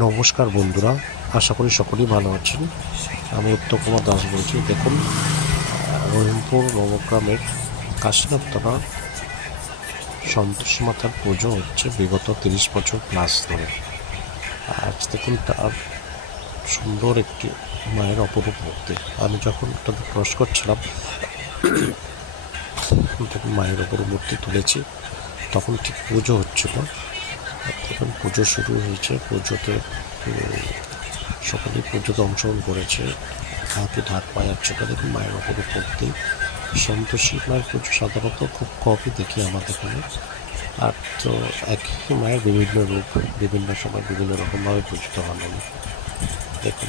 নমস্কার বন্ধুরা, আশা করি সকলেই ভালো আছেন। আমি উত্তম কুমার দাস বলছি। দেখুন, রহিমপুর নবগ্রামের কাশীনাথতলা সন্তোষী মাতার পুজো হচ্ছে বিগত 30 বছর প্লাস ধরে। আজ দেখুন তার সুন্দর একটি মায়ের অপরূপ মূর্তি। আমি যখন ওটাতে ক্রস করছিলাম তখন মায়ের অপরূপ মূর্তি তুলেছি, তখন ঠিক পুজো হচ্ছিল। দেখুন পুজো শুরু হয়েছে। পুজোতে সকলেই পুজোতে অংশগ্রহণ করেছে, হাতে ঢাক বাজাচ্ছিল। দেখুন মায়ের অপরূপ মূর্তি। সন্তোষী মায়ের পুজো সাধারণত খুব কমই দেখি আমাদের এখানে। আর তো একই মায়ের বিভিন্ন রূপ বিভিন্ন সময় বিভিন্ন রকমভাবে পূজিত হন। দেখুন।